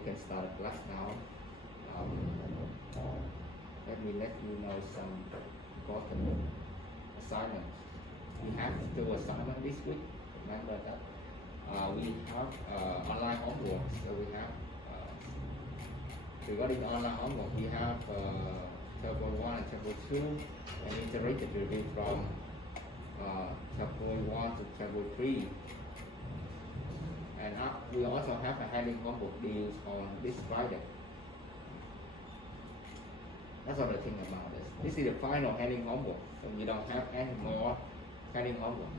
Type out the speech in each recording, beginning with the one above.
you can start a class now. Um, let me let you know some important assignments. We have two assignments this week. Remember that we have online homework. So we have regarding online homework, we have chapter 1 and chapter 2, and iterated review from chapter 1 to chapter 3. And we also have a handling homework deals on this Friday. That's all the thing about this. This is the final handling homework, so you don't have any more handling homework.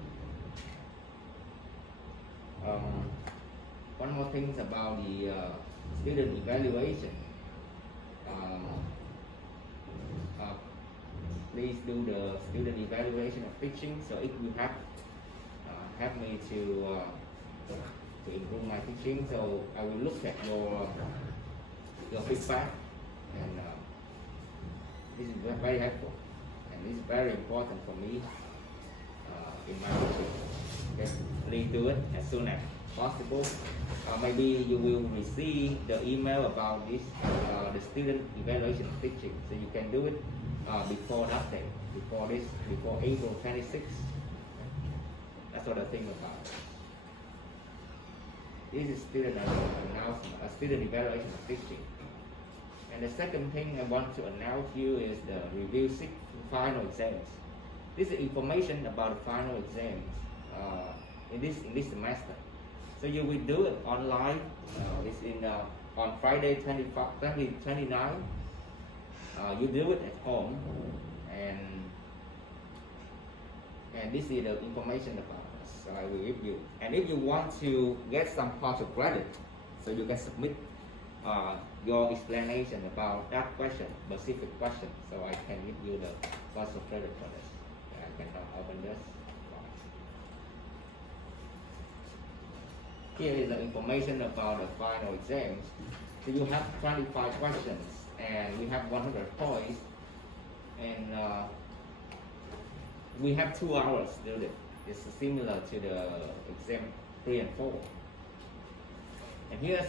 One more thing about the student evaluation. Please do the student evaluation of teaching. So if you have help me to improve my teaching, so I will look at your feedback, and this is very helpful, and this is very important for me in my teaching. Okay, please do it as soon as possible. Maybe you will receive the email about this the student evaluation of teaching, so you can do it before that day, before April 26th. That's what I think about it. This is student announcement, student evaluation of teaching. And the second thing I want to announce you is the review 6 final exams. This is information about the final exams in this semester. So you will do it online. It's on Friday 29. You do it at home, and this is the information about us. So I will give you. And if you want to get some partial credit, so you can submit your explanation about that question, specific question. So I can give you the partial credit for this. I can open this. Here is the information about the final exams. So you have 25 questions, and we have 100 points, and we have 2 hours to do it. It's similar to the exam 3 and 4. And here are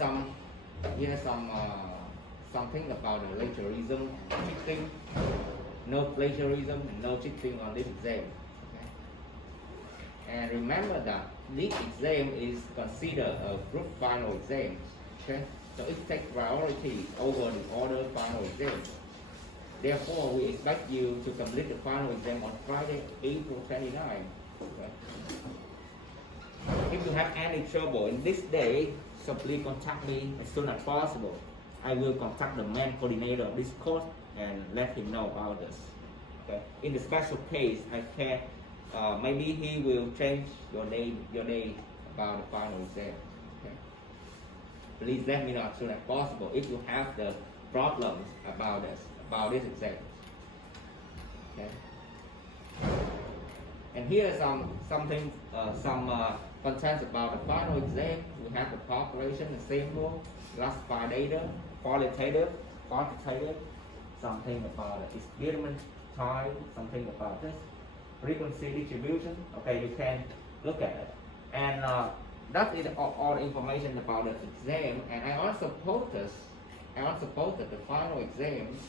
something about the plagiarism and cheating. No plagiarism and no cheating on this exam. Okay? And remember that this exam is considered a group final exam. Okay? So it takes priority over the other final exams. Therefore, we expect you to complete the final exam on Friday, April 29. Okay? If you have any trouble in this day, so please contact me as soon as possible. I will contact the main coordinator of this course and let him know about this. Okay? In the special case, I can maybe he will change your day about the final exam. Okay? Please let me know as soon as possible if you have the problems about this exam. Okay? And here are some contents about the final exam. We have the population, the sample, classified data, qualitative, quantitative, something about the experiment time, something about this, frequency distribution. Okay, you can look at it. And that is all information about the exam. And I also posted the final exams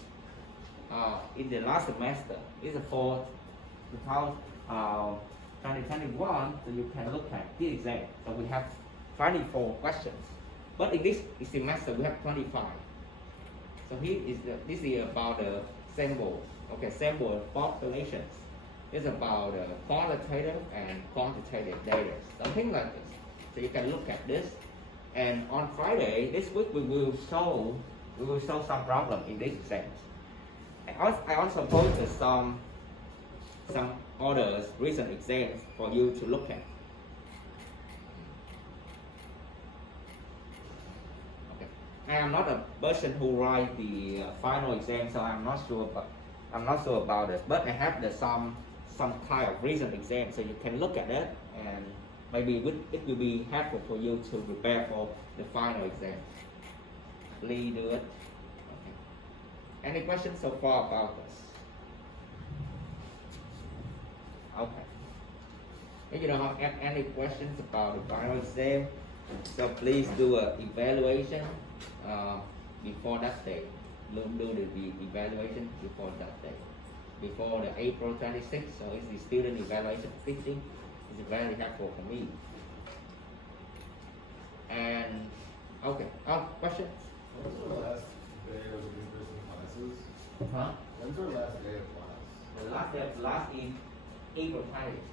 in the last semester. It's for 2021, so you can look at the exam. So we have 24 questions, but in this semester we have 25. So this is about the sample. Okay, sample populations. It's about qualitative and quantitative data, something like this. So you can look at this. And on Friday this week we will show some problem in these exams. I also posted some other recent exams for you to look at. Okay. I am not a person who write the final exam, so I'm not sure about it. But I have some kind of recent exam, so you can look at it, and maybe it will be helpful for you to prepare for the final exam. Please do it. Okay. Any questions so far about this? Okay. If you don't have any questions about the final exam, so please do an evaluation before that day. Do the evaluation before that day. Before the April 26th, so it's the student evaluation teaching. It's very helpful for me. And okay, questions? When's our last day of in-person classes? Huh? When's our last day of class? The last day of class in April 20th.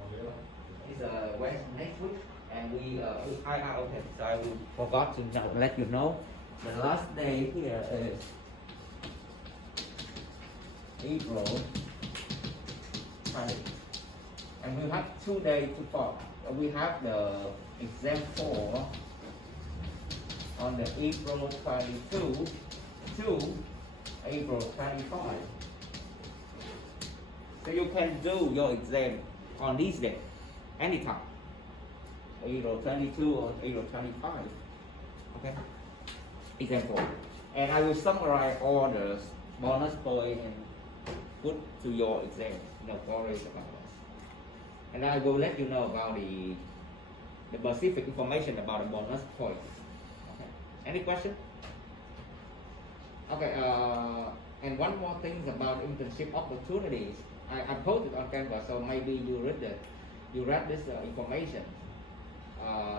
Oh, yeah. It's Wednesday next week, and okay. So I will forgot to let you know. The last day here is April 20th, and we have 2 days to follow. We have the exam 4 on the April 22 to April 25. So you can do your exam on these days, anytime. April 22 or April 25. Okay? Exam 4. And I will summarize all the bonus points and put to your exam. No worries about this. And I will let you know about the specific information about the bonus point. Okay. Any question? Okay. And one more thing about internship opportunities. I posted on Canvas, so maybe you read this information.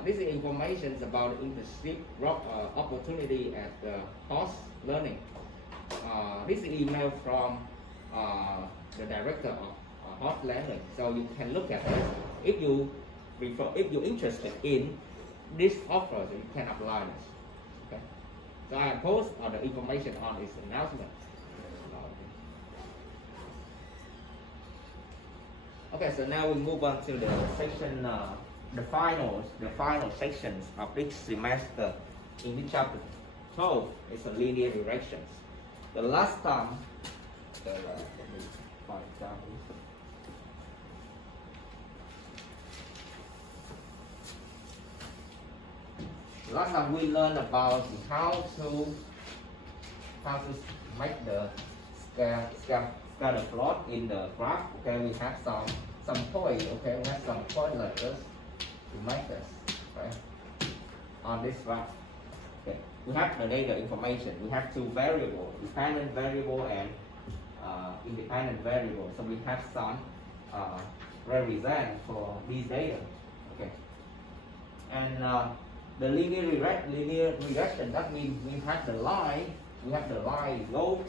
This is information about internship opportunity at Host Learning. This is email from the director of Host Learning, so you can look at it. If you're interested in this offer, so you can apply this. Okay. So I post the information on this announcement. Okay, so now we move on to the section, the final sections of each semester in the chapter 12 is a linear regressions. The last time, let me find examples. Last time we learned about how to make the scatter plot in the graph. Okay, we have some point. Okay, we have some point like this to make this, right? On this graph. Okay, we have the data information. We have two variables, dependent variable and independent variable. So we have some represent for these data. Okay, and the linear regression, that means we have the line not go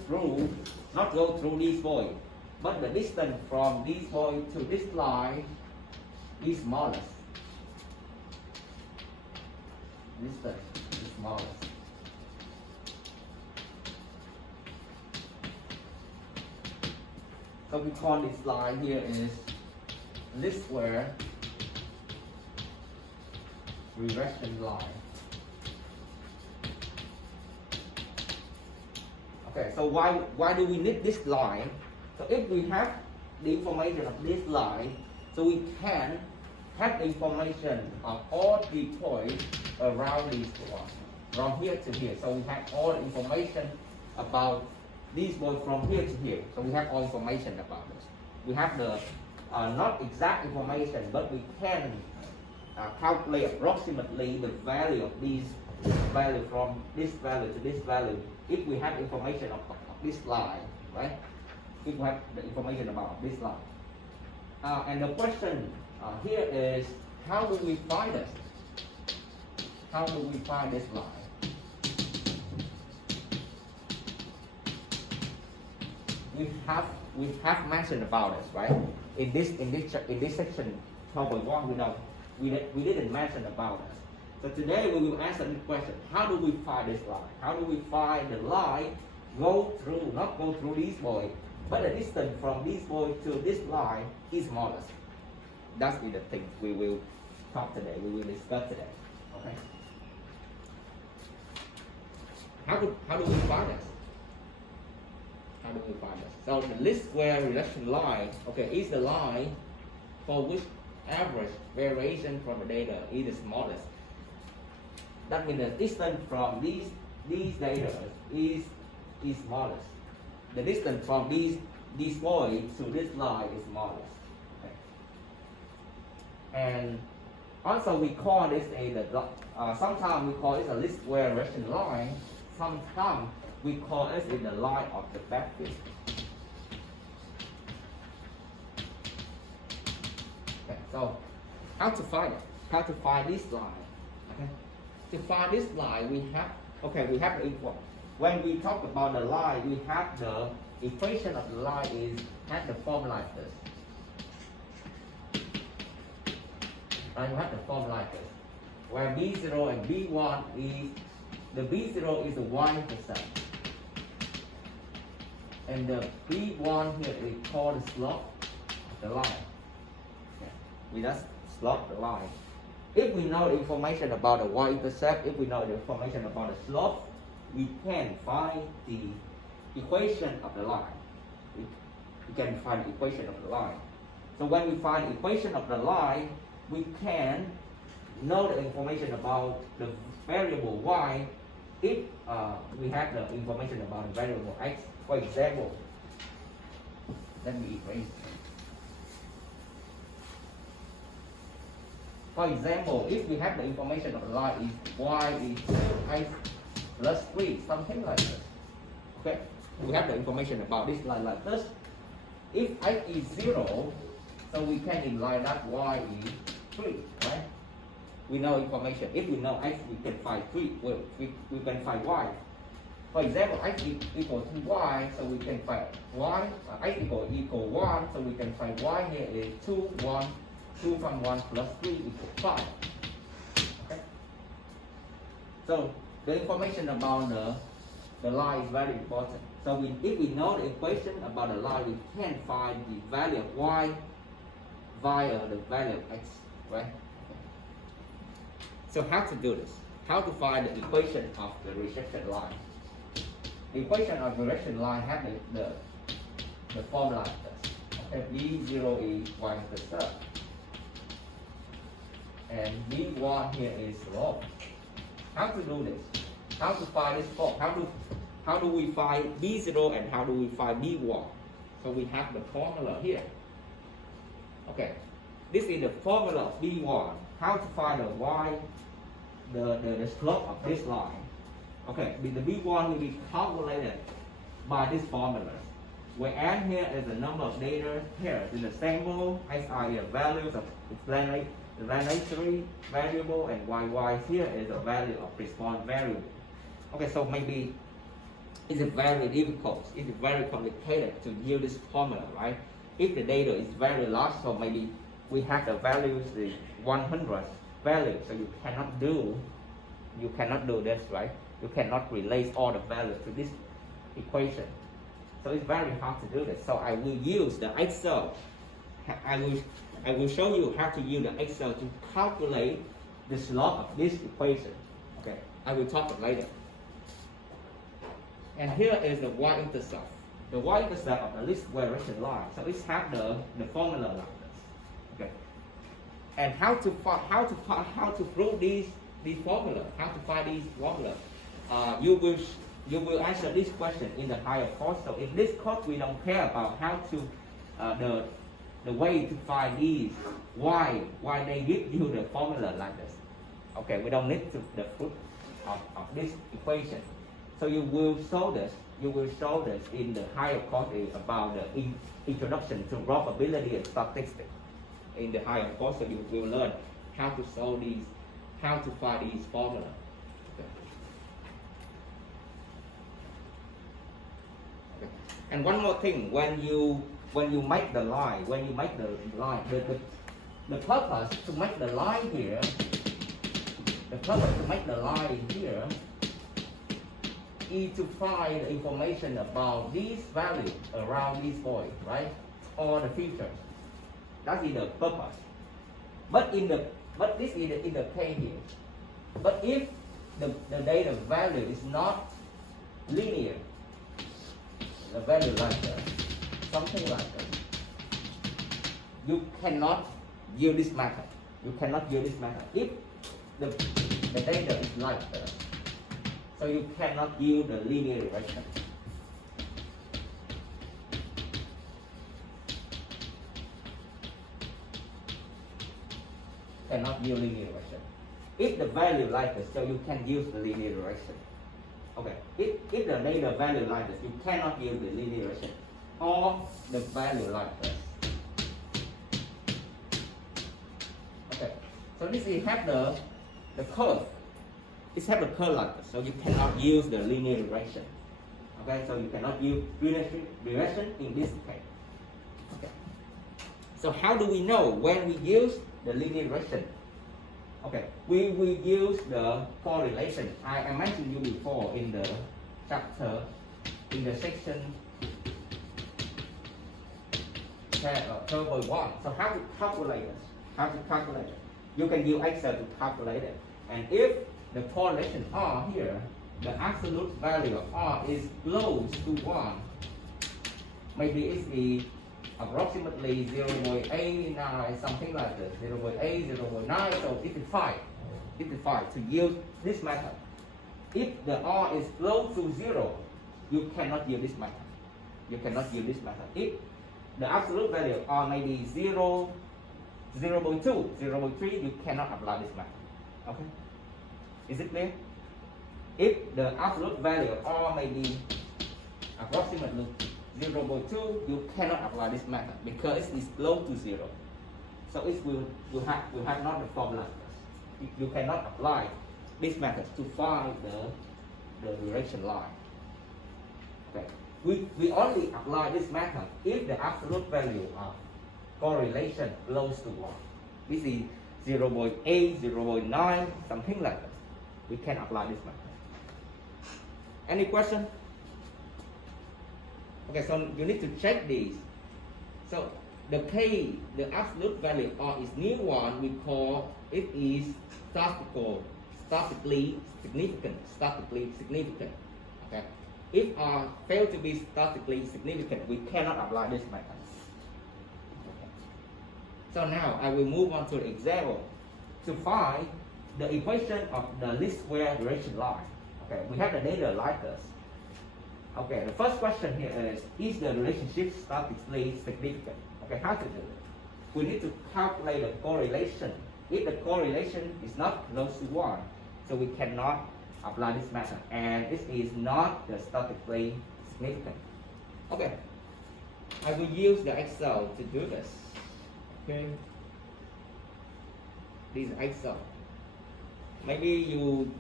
through this point, but the distance from this point to this line is smallest. Distance is smallest. So we call this line here is least square regression line. Okay, so why do we need this line? So if we have the information of this line, so we can have the information of all the points around this one, from here to here. So we have all information about these points from here to here. So we have all information about this. We have the not exact information, but we can calculate approximately the value of these value from this value to this value if we have information of this line, right? If we have the information about this line. And the question here is, how do we find this? How do we find this line? We have mentioned about this, right? In this section 12.1, we didn't mention about this. So today we will answer the question: how do we find this line? How do we find the line not go through this point, but the distance from this point to this line is smallest? That's the thing we will talk today. We will discuss today. Okay. How do we find this? How do we find this? So the least square regression line, okay, is the line for which average variation from the data is the smallest. That means the distance from these data is smallest. The distance from this point to this line is smallest. Okay. And Also, we call this sometimes we call it a least square regression line. Sometimes we call it in the line of the backfill. Okay, so how to find it? How to find this line? Okay, to find this line, we have the equal. When we talk about the line, we have the equation of the line has the form like this. And you have the form like this, where B0 and B1 is, the B0 is the y-intercept. And the B1 here is called the slope of the line. Okay. We just slope the line. If we know the information about the y-intercept, if we know the information about the slope, we can find the equation of the line. We can find the equation of the line. So when we find the equation of the line, we can know the information about the variable y if we have the information about the variable x. For example, let me erase. For example, if we have the information of the line is y is 2x plus 3, something like this. Okay, we have the information about this line like this. If x is 0, so we can imply that y is 3, right? We know information. If we know x, we can find 3. Well, we can find y. For example, x is equal to y, so we can find y. X equal 1, so we can find y here is 2, 1. 2 from 1 plus 3 equals 5. Okay. So the information about the line is very important. So if we know the equation about the line, we can find the value of y via the value of x, right? So how to do this? How to find the equation of the regression line? The equation of the regression line has the formula like this. Okay, B0 is y-intercept. And B1 here is slope. How to do this? How to find this form? How do we find B0 and how do we find B1? So we have the formula here. Okay, this is the formula of B1. How to find the y, the slope of this line. Okay, the B1 will be calculated by this formula. Where n here is the number of data here in the sample, STA values of explanatory variable, and yy here is the value of response variable. Okay, so maybe it's very difficult, it's very complicated to use this formula, right? If the data is very large, so maybe we have the values, the 100 values, so you cannot do this, right? You cannot relate all the values to this equation. So it's very hard to do this. So I will use the Excel. I will show you how to use the Excel to calculate the slope of this equation. Okay, I will talk later. And here is the y-intercept. The y-intercept of the least square regression line. So it has the formula like this. Okay. And how to prove these formula? How to find these formula? You will answer this question in the higher course. So in this course, we don't care about how to the way to find these. Why they give you the formula like this? Okay, we don't need the proof of this equation. So you will show this. You will show this in the higher course about the introduction to probability and statistics. In the higher course, so you will learn how to solve these, how to find these formula. Okay. Okay. And one more thing, when you make the line, the purpose to make the line here, is to find the information about these values around this point, right? Or the features. That is the purpose. But this is in the case here. But if the data value is not linear, the value like that, something like that, you cannot use this method. You cannot use this method. If the data is like that, so you cannot use the linear regression. cannot use linear regression. If the value like this, so you can use the linear regression. Okay, if the data value like this, you cannot use the linear regression, or the value like this. Okay, so this is have the curve. It have a curve like this, so you cannot use the linear regression. Okay, so you cannot use regression in this case. Okay. So how do we know when we use the linear regression? Okay, we will use the correlation. I mentioned you before in the chapter, in the section table 1. So how to calculate it? How to calculate it? You can use Excel to calculate it. And if the correlation R here, the absolute value of R is close to 1, maybe it's the approximately 0.89, something like this, 0.8, 0.9, so it is fine. It is fine to use this method. If the R is close to 0, you cannot use this method. You cannot use this method. If the absolute value of R may be 0, 0.2, 0.3, you cannot apply this method. Okay? Is it clear? If the absolute value of R may be approximately 0.2, you cannot apply this method because it is close to 0. So it will have not the formula. You cannot apply this method to find the regression line. Okay. We only apply this method if the absolute value of correlation close to 1. This is 0.8, 0.9, something like that. We can apply this method. Any question? Okay, so you need to check these. So the K, the absolute value of R is new one, we call it is statistically significant. Okay. If R fails to be statistically significant, we cannot apply this method. Okay. So now I will move on to the example to find the equation of the least square regression line. Okay, we have the data like this. Okay, the first question here is the relationship statistically significant? Okay, how to do it? We need to calculate the correlation. If the correlation is not close to 1, so we cannot apply this method, and this is not the statistically significant. Okay, I will use the Excel to do this. Okay, this is Excel. Maybe you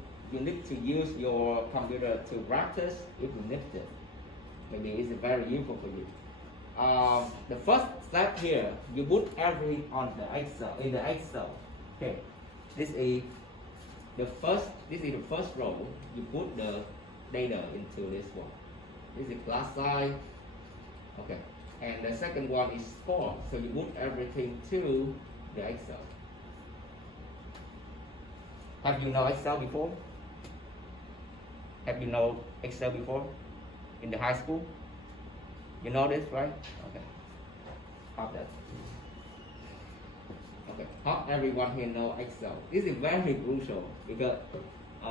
need to use your computer to practice if you need it. Maybe it's very useful for you. The first step here, you put everything on the Excel, in the Excel. Okay, this is the first row. You put the data into this one. This is class size. Okay, and the second one is score. So you put everything to the Excel. Have you known Excel before? Have you known Excel before? In the high school? You know this, right? Okay. How that? Okay. How everyone here know Excel? This is very crucial because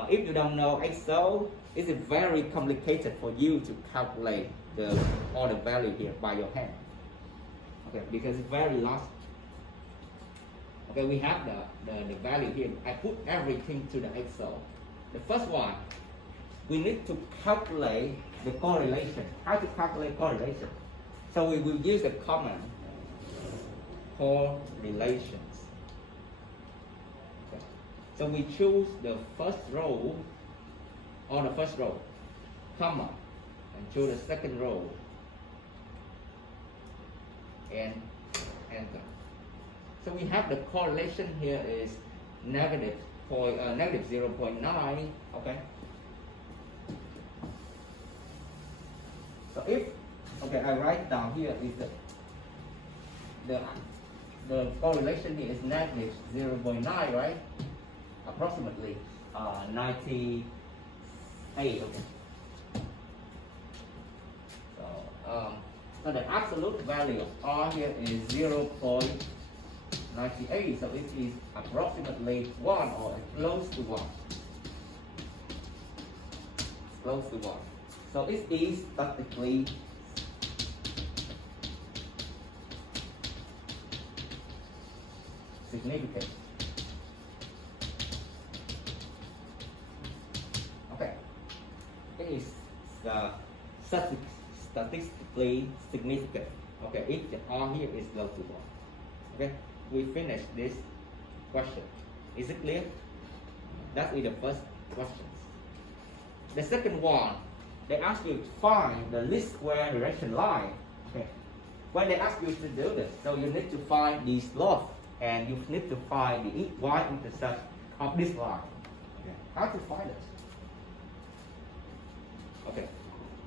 if you don't know Excel, it is very complicated for you to calculate all the value here by your hand. Okay, because it's very large. Okay, we have the value here. I put everything to the Excel. The first one, we need to calculate the correlation. How to calculate correlation? So we will use the command correlations. Okay. So we choose the first row, comma, and choose the second row, and enter. So we have the correlation here is negative 0.9. Okay. So if I write down here is the correlation here is negative 0.9, right? Approximately 98. Okay. So the absolute value of R here is 0.98. So it is approximately 1 or close to 1. Close to 1. So it is statistically significant. uh, statistically significant. Okay, if the R here is close to 1. Okay, we finish this question. Is it clear? That is the first question. The second one, they ask you to find the least square regression line. Okay. When they ask you to do this, so you need to find the slope and you need to find the y-intercept of this line. Okay. How to find it? Okay.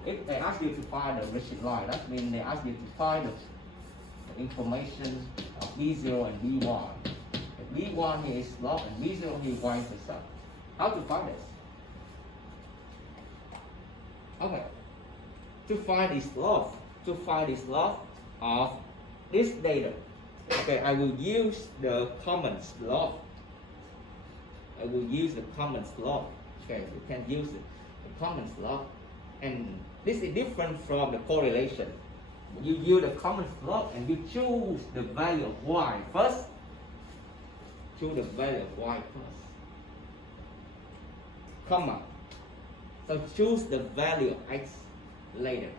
If they ask you to find the regression line, that means they ask you to find the information of V0 and V1. V1 here is slope and V0 here is y-intercept. How to find this? Okay. To find the slope of this data. Okay, I will use the common slope. I will use the common slope. Okay, you can use the common slope. And this is different from the correlation. You use the common slope and you choose the value of y first. Choose the value of y first. Comma. So choose the value of x later.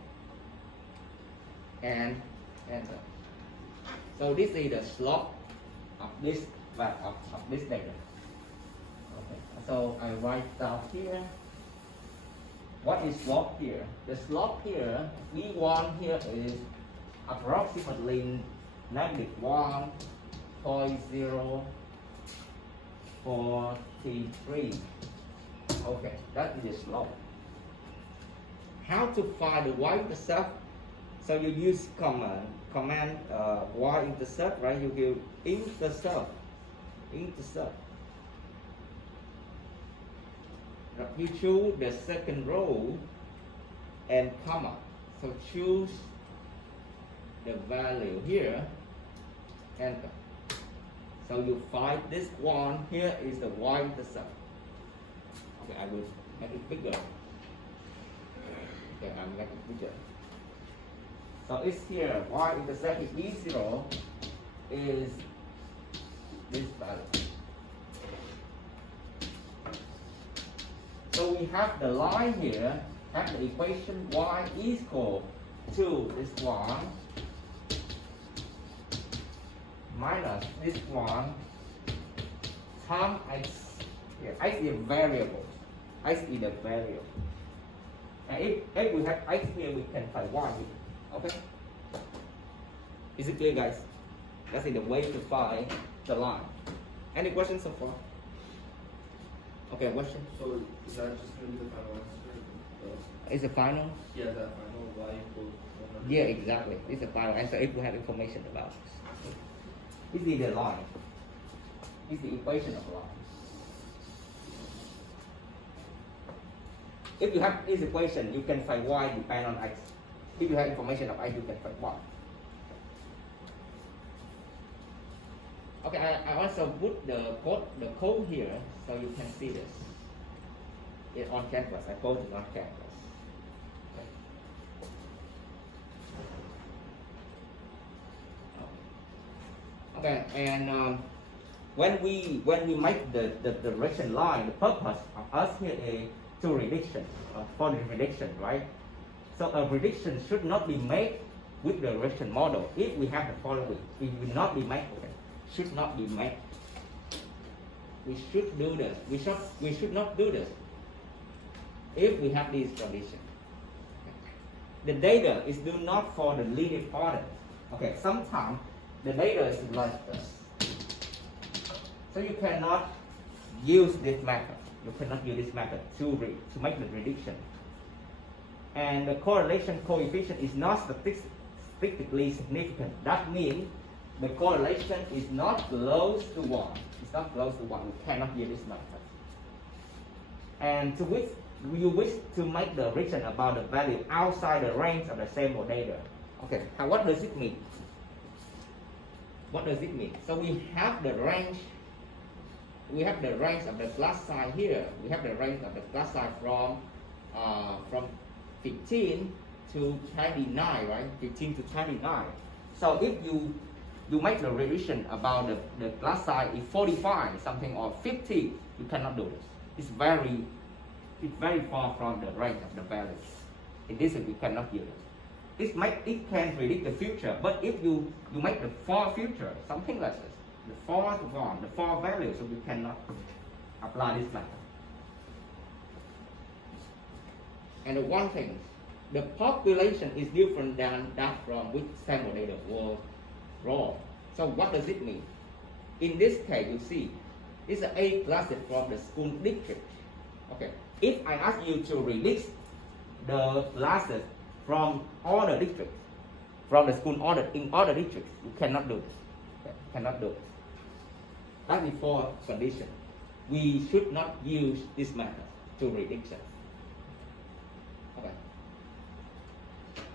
And enter. So this is the slope of this data. Okay. So I write down here. What is slope here? The slope here, V1 here is approximately negative 1.043. Okay, that is the slope. How to find the y-intercept? So you use command y-intercept, right? You give intercept. You choose the second row and comma. So choose the value here, enter. So you find this one here is the y-intercept. Okay, I will make it bigger. Okay, I'm making it bigger. So it's here, y-intercept is V0 is this value. So we have the line here, have the equation y is equal to this one minus this one times x. Here, x is a variable. X is a variable. And if we have x here, we can find y. Okay? Is it clear, guys? That's the way to find the line. Any questions so far? Okay, question? So is that just going to be the final answer? Is the final? Yeah, that final y equals 100. Yeah, exactly. It's the final answer if we have information about it. This is the line. This is the equation of line. If you have this equation, you can find y depend on x. If you have information of x, you can find y. Okay, I also put the code here so you can see this. It's on canvas. I put it on canvas. Okay, and when we make the direction line, the purpose of us here is to prediction, for the prediction, right? So a prediction should not be made with the regression model. If we have the following, it will not be made. Okay, should not be made. We should do this. We should not do this. If we have this condition, the data is do not for the linear pattern. Okay, sometimes the data is like this. So you cannot use this method. You cannot use this method to make the prediction. And the correlation coefficient is not statistically significant. That means the correlation is not close to 1. It's not close to 1. We cannot use this method. And to which you wish to make the prediction about the value outside the range of the sample data. Okay, now what does it mean? What does it mean? So we have the range. We have the range of the class size here. We have the range of the class size from 15 to 29, right? 15 to 29. So if you make the revision about the class size is 45 something or 50, you cannot do this. It's very far from the range of the values. In this we cannot use it. It can predict the future, but if you make the far future, something like this, the far one, the far value, so we cannot apply this method. And the one thing, the population is different than that from which sample data was drawn. So what does it mean? In this case, you see, it's an A classes from the school district. Okay, if I ask you to release the classes from all the districts, from the school order in all the districts, you cannot do this. Okay, cannot do it. That is for condition. We should not use this method to prediction. Okay.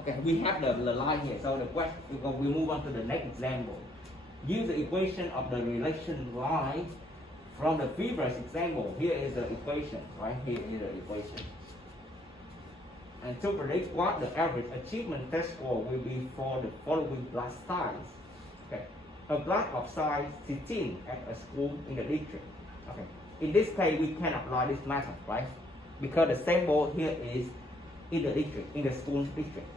Okay, we have the line here. So the question, we move on to the next example. Use the equation of the relation line from the previous example. Here is the equation, right? Here is the equation. And to predict what the average achievement test score will be for the following class size. Okay. A class of size 16 at a school in the district. Okay. In this case, we can apply this method, right? Because the sample here is in the district, in the school district.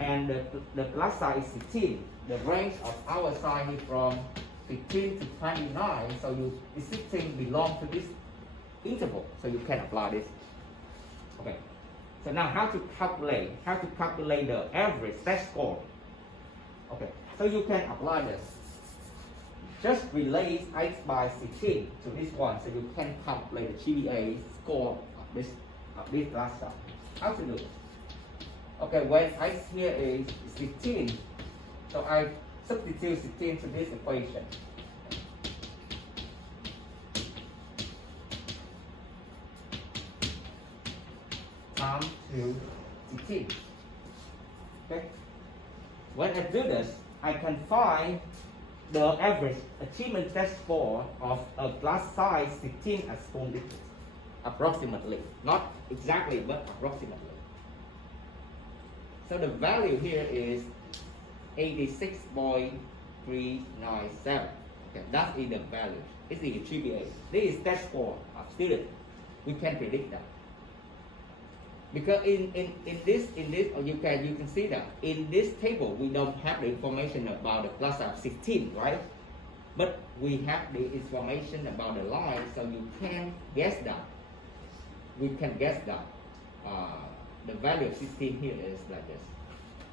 And the class size is 16. The range of our size is from 15 to 29. So the 16 belongs to this interval. So you can apply this. Okay. So now how to calculate the average test score. Okay. So you can apply this. Just relate x by 16 to this one. So you can calculate the GPA score of this class size. How to do it? Okay, when x here is 16, so I substitute 16 to this equation. Times to 16. Okay. When I do this, I can find the average achievement test score of a class size 16 at school district. Approximately. Not exactly, but approximately. So the value here is 86.397. Okay, that is the value. This is the GPA. This is test score of student. We can predict that. Because in this, you can see that in this table we don't have the information about the class of 16, right? But we have the information about the line, so you can guess that. We can guess that the value of 16 here is like this.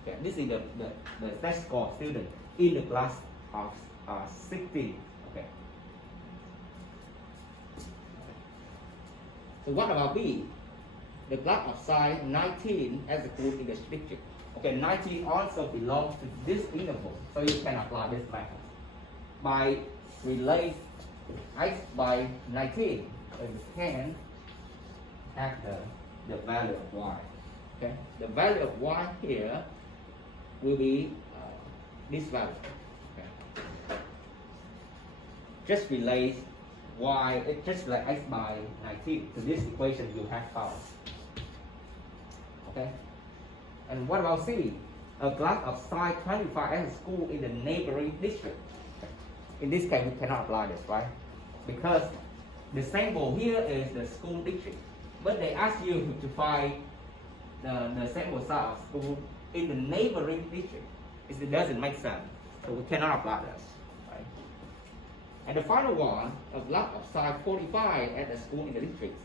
Okay, this is the test score student in the class of 16. Okay. So what about B? The class of size 19 as a group in the district. Okay, 19 also belongs to this interval, so you can apply this method. By relate x by 19, so you can have the value of y. Okay, the value of y here will be this value. Okay. Just relate y, just like x by 19 to this equation you have found. Okay. And what about C? A class of size 25 as a school in the neighboring district. Okay. In this case, we cannot apply this, right? Because the sample here is the school district, but they ask you to find the sample size of school in the neighboring district. It doesn't make sense, so we cannot apply this. Right? And the final one, a class of size 45 at a school in the district.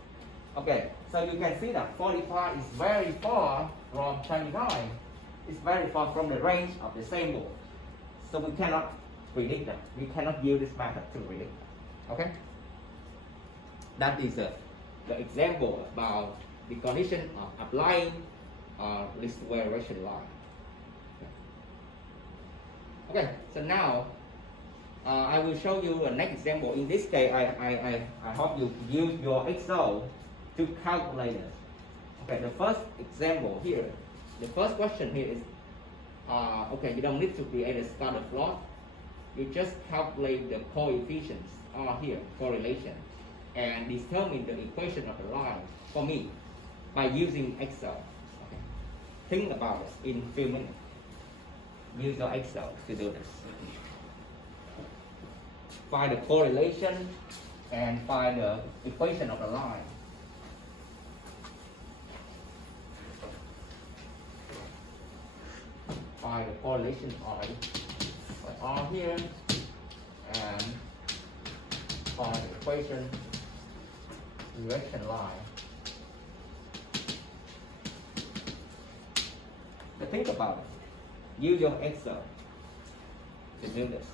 Okay, so you can see that 45 is very far from 29. It's very far from the range of the sample. So we cannot predict that. We cannot use this method to predict that. Okay? That is the example about the condition of applying least square regression line. Okay, so now I will show you a next example. In this case, I hope you use your Excel to calculate it. Okay, the first example here, the first question here is, okay, you don't need to create a scatter plot. You just calculate the coefficients here, correlation, and determine the equation of the line for me by using Excel. Okay. Think about it in a few minutes. Use your Excel to do this. Find the correlation and find the equation of the line. the correlation R. But R here and find the equation regression line. But think about it. Use your Excel to do this.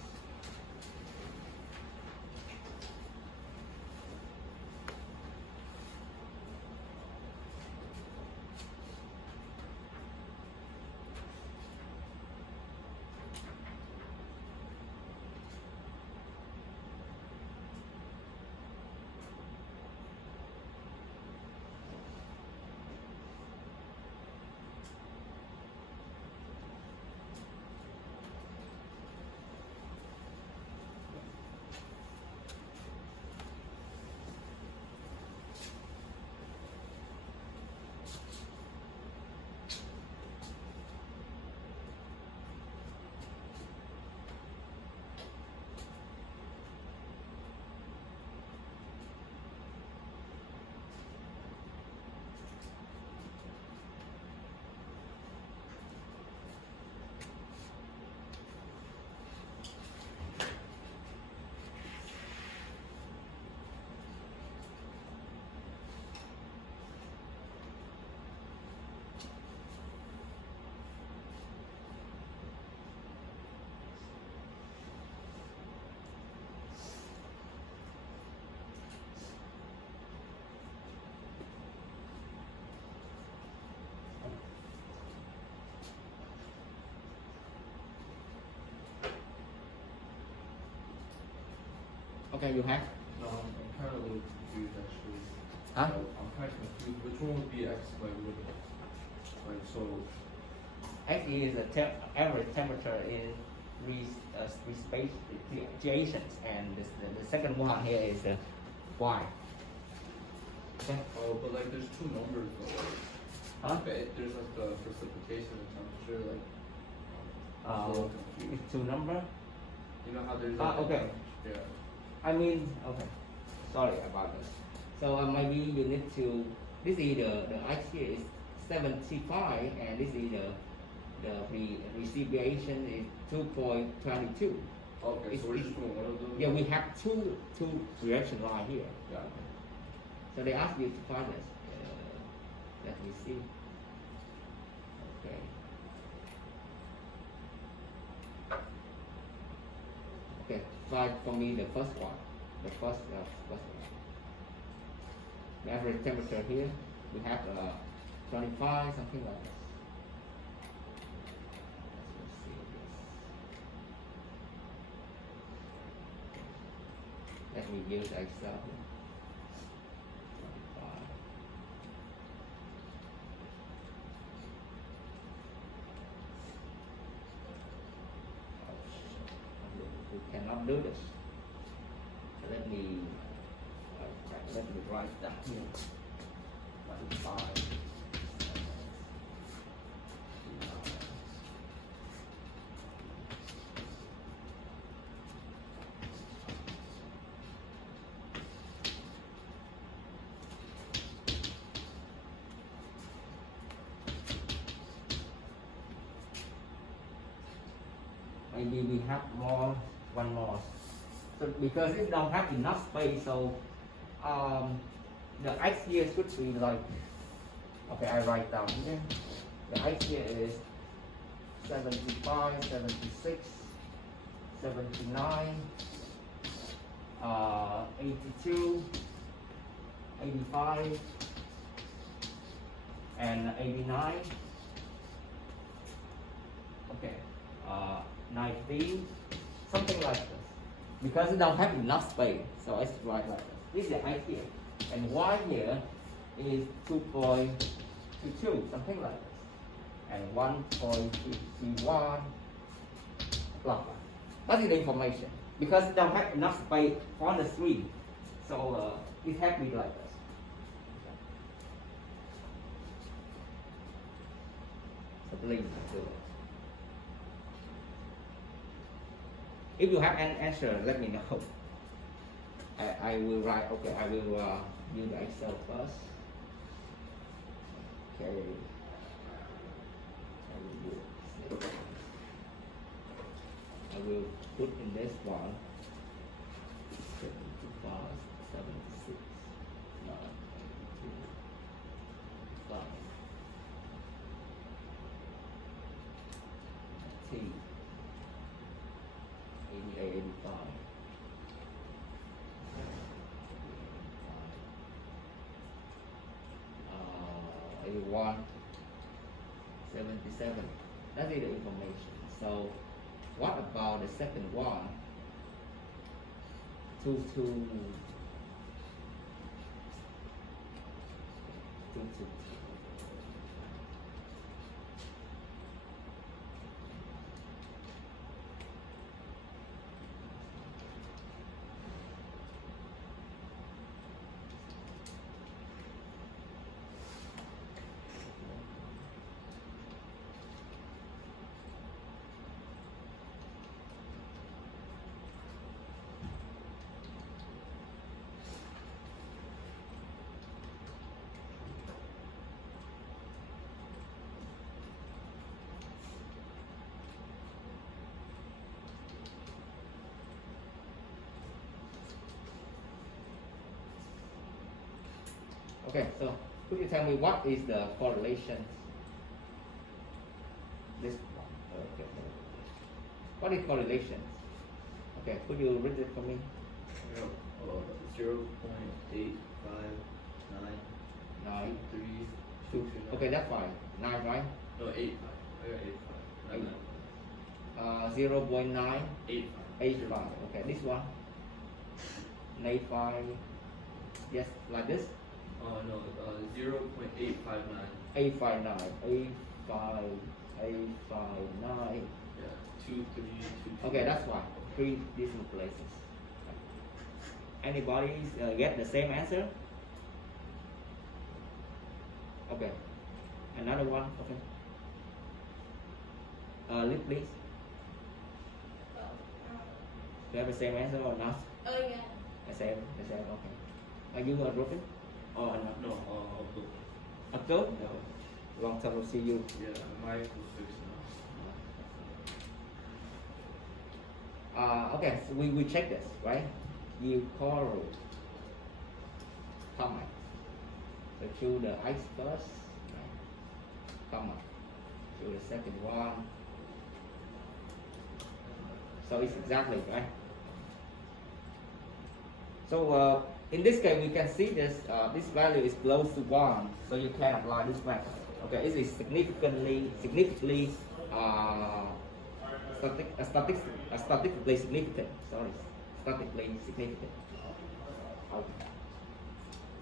Okay, you have? I'm kind of a little confused actually. Huh? I'm kind of confused. Which one would be X? Like so. X is the average temperature in situations, and the second one here is Y. Okay. Oh, but like there's two numbers though. Huh? Okay, there's like the precipitation and temperature, like. I'm a little confused. It's two number. You know how there's. Okay. Yeah. I mean, okay. Sorry about this. So maybe you need to. This is the X here is 75, and this is the precipitation is 2.22. Okay, so we're just doing one of those. Yeah, we have two reaction line here. Yeah. So they ask you to find this. Let me see. Okay. Okay, find for me the first one. The first one. The average temperature here, we have 25, something like this. Let's see this. Let me use Excel here. 25. We cannot do this. Let me write that here. 25. Maybe we have one more. So because it don't have enough space, so the X here should be like, okay, I write down here. The X here is 75, 76, 79, 82, 85, and 89. Okay, 19, something like this. Because it don't have enough space, so it's right like this. This is the X here. And Y here is 2.22, something like this. And 1.21, blah blah. That is the information. Because it don't have enough space on the screen. So it has to be like this. So please do it. If you have an answer, let me know. I will write, okay, I will use the Excel first. Okay. I will do it. will put in this one 75, 76, 9, 2, 5, T, 88, 85. 81, 77. That is the information. So what about the second one? 2, 2, 2, 2. Okay, so could you tell me what is the correlation? This one. Okay. What is correlation? Okay, could you read it for me? 0.859 9, 3 2. Okay, that's fine. 9, right? No, 85. I got 85. 0.9. 85. 85. Okay, this one. 85. Yes, like this. No, 0.859. 859. 859. Yeah, 2, 3, 2. Okay, that's fine. 3 decimal places. Anybody get the same answer? Okay. Another one. Okay. Lip, please. Do you have the same answer or not? Oh yeah. The same. Okay. Are you broken? Or not? No, Abdul? no. Long time no see you. Yeah, my equals 6 now. Okay, so we check this, right? You call comment. So choose the X first, right? Comment. Choose the second one. So it's exactly right. So in this case, we can see this this value is close to 1, so you can apply this method. Okay, it is significantly statistically significant. Sorry, statistically significant. Okay.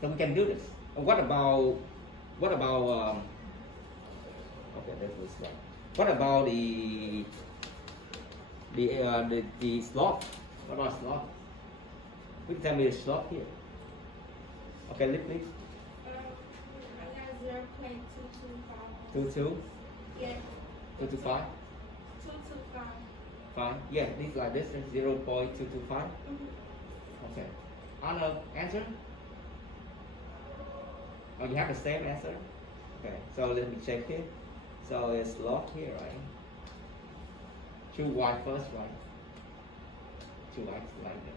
So we can do this. What about okay, that was right. What about the slope? What about slope? You can tell me the slope here. Okay, look please. I got 0.225. 2, 2, Yeah. 2 to 5. 225. 5. Yeah, this like this is 0.225. Okay. Another answer? Oh, you have the same answer? Okay, so let me check here. So it's locked here, right? Choose Y first, right? Choose X like that.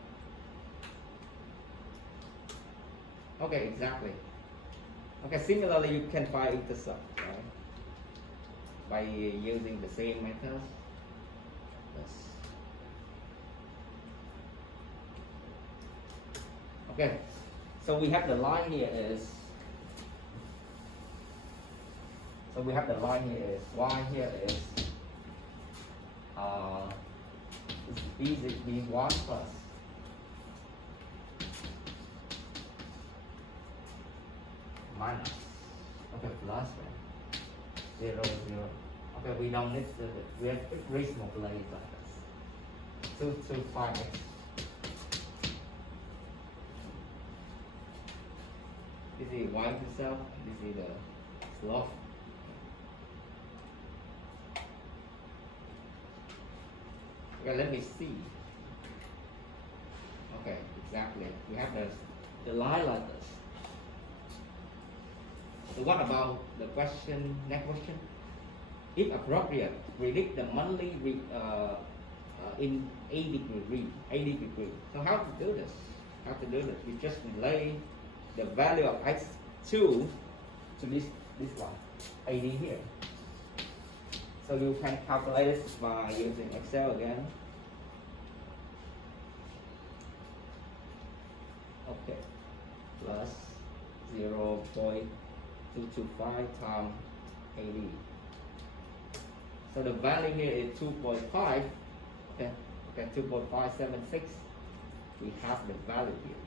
Okay, exactly. Okay, similarly, you can find intercept, right? By using the same methods. Yes. Okay, so we have the line here is. So we have the line here is Y here is B1 plus minus, okay, plus 0, 0. Okay, we don't need the we have reasonable place like this. 2, 2, 5. This is Y itself, this is the slope. Okay, let me see. Okay, exactly. We have the line like this. So what about the question? Next question. If appropriate, predict the monthly in 80 degree. So how to do this? We just relate the value of x2 to this one, 80 here. So you can calculate this by using Excel again. Okay, plus 0.225 times 80. So the value here is 2.5. Okay, 2.576. We have the value here.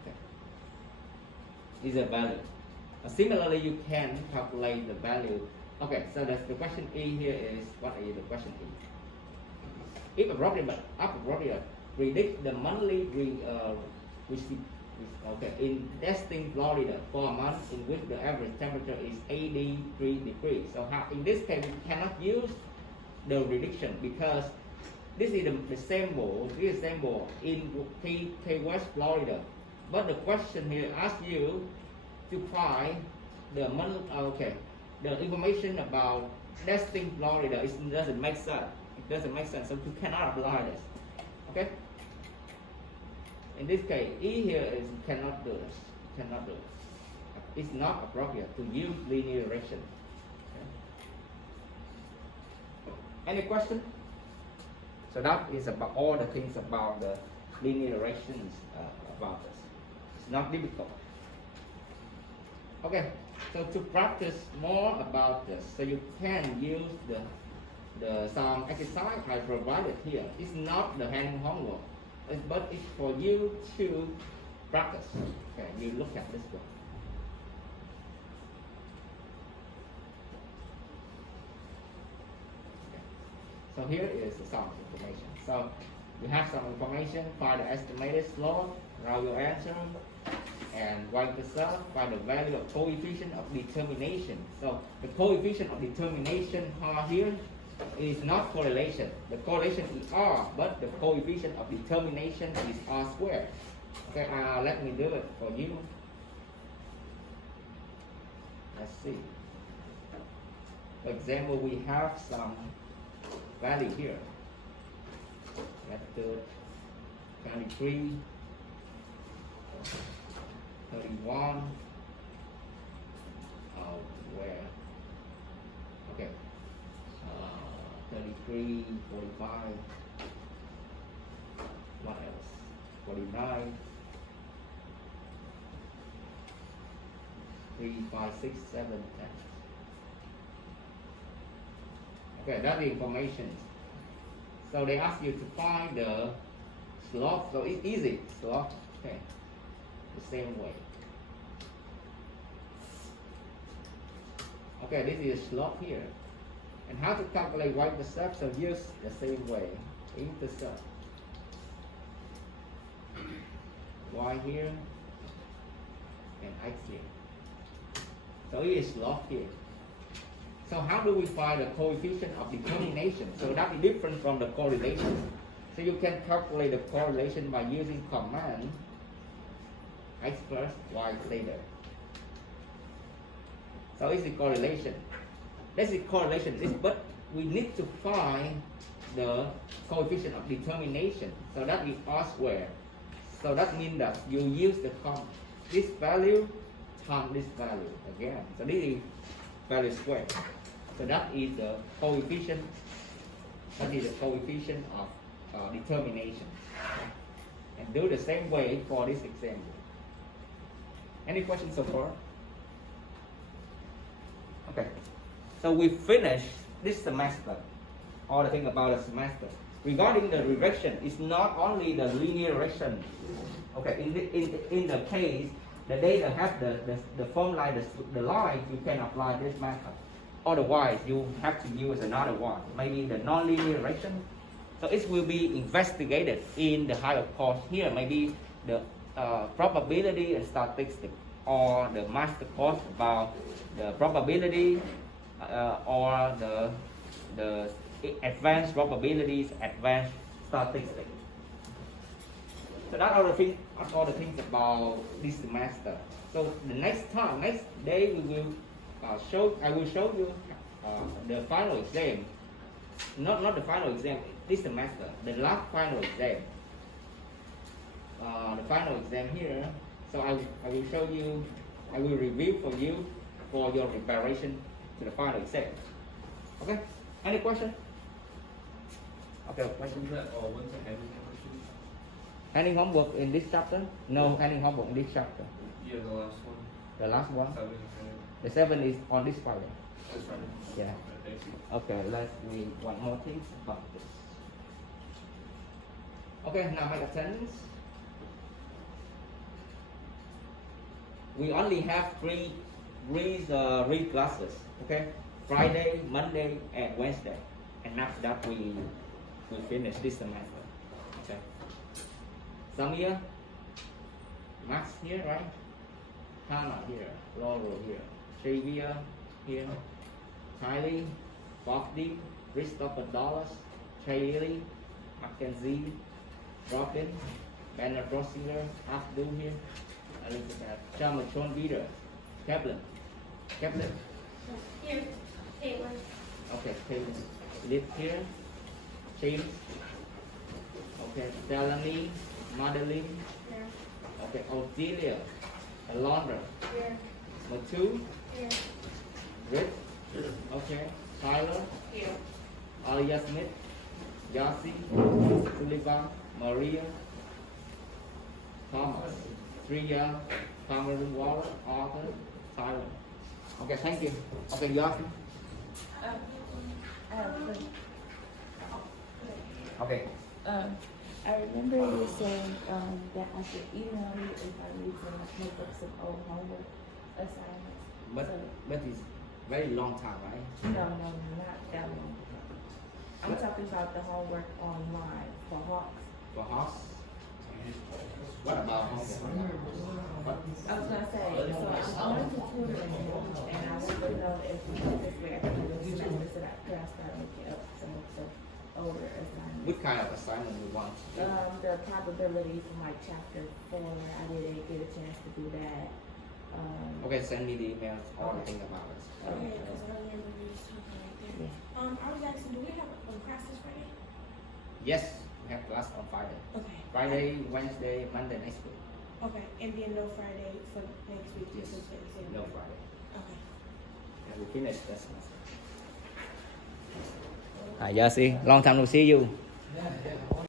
Okay, is a value. Similarly, you can calculate the value. Okay, so that's the question E here is, what is the question E? If appropriate, predict the monthly okay, in Destin, Florida, for a month in which the average temperature is 83 degrees. So how, in this case, we cannot use the prediction because this is the sample. This is sample in Key West, Florida. But the question here asks you to find the month. Okay, the information about Destin, Florida. It doesn't make sense. It doesn't make sense. So you cannot apply this. Okay. In this case, E here is cannot do this. Cannot do this. It's not appropriate to use linear regression. Okay. Any question? So that is about all the things about the linear regressions about this. It's not difficult. Okay. So to practice more about this, so you can use the some exercise I provided here. It's not the hand homework. But it's for you to practice. Okay, you look at this one. Okay. So here is some information. So you have some information, find the estimated slope, write your answer, and write the cell, find the value of coefficient of determination. So the coefficient of determination here is not correlation. The correlation is R, but the coefficient of determination is R squared. Okay, let me do it for you. Let's see. For example, we have some value here. Let's do it. 23, 31. Where? Okay. 33, 45, what else? 49, 3, 5, 6, 7, 10. Okay, that's the information. So they ask you to find the slope. So it's easy. Slope. Okay. The same way. Okay, this is slope here. And how to calculate y-intercept, so use the same way. Intercept. Y here and x here. So it is slope here. So how do we find the coefficient of determination? So that is different from the correlation. So you can calculate the correlation by using command x first, y later. So it's the correlation. That's the correlation, but we need to find the coefficient of determination. So that is R squared. So that means that you use this value times this value again. So this is value squared. So that is the coefficient. That is the coefficient of determination. And do the same way for this example. Any questions so far? Okay. So we finished this semester, all the thing about the semester. Regarding the regression, it's not only the linear regression. Okay, in the case, the data have the form like the line, you can apply this method. Otherwise, you have to use another one, maybe the non-linear regression. So it will be investigated in the higher course here, maybe the probability and statistics, or the master course about the probability, or the advanced probabilities, advanced statistics. So that's all the things about this semester. So the next day we will I will show you the final exam, not the final exam this semester, the last final exam. The final exam here. So I will show you, I will review for you for your preparation to the final exam. Okay? Any question? Okay, question. Isn't that all when's the handling question? Any homework in this chapter? No, any homework in this chapter. Yeah, the last one. The last one. 7 and The 7 is on this Friday. That's right. Yeah. Okay, thank you. Okay, let's read one more thing about this. Okay, now make attendance. We only have three classes. Okay, Friday, Monday, and Wednesday, and after that we finish this semester. Okay. Samia, Max here, right? Hannah here, Laurel here, Shavia here, Kylie, Bobby, Christopher Dallas, Shaylee, Mackenzie, Robin, Bernard Rossinger, Abdul here, Elizabeth, Chama John Peter, Kaplan, Here, Taylor. okay, Taylor, Liv here, James, okay, Delaney, Madeline, Here, okay, Odelia, Alondra, here, Matu, here, Rick, okay, Tyler, here. Alia Smith, Yasi, Sullivan, Maria, Thomas, Triya, Cameron Waller, Arthur, Tyler. Okay, thank you. Okay, Yasi. Okay. I remember you saying that I should email you if I need to make up some old homework assignments. But it's very long time, right? No, not that long. I'm talking about the homework online for Hawks. For House? What about House? What? I was gonna say, so I'm going to tutoring and I want to know if this way I can do this semester so that I start making up some of the older assignments. What kind of assignment you want? The probabilities from like chapter 4, I didn't get a chance to do that. Okay, send me the emails, all the thing about it. Okay, because I remember we was talking right there. I was asking, do we have a class this Friday? Yes, we have class on Friday. Okay. Friday, Wednesday, Monday next week. Okay, and then no Friday for next week. Yes. Since the exam. No Friday. Okay. And we finish this semester. Hi, Yasi. Long time no see you.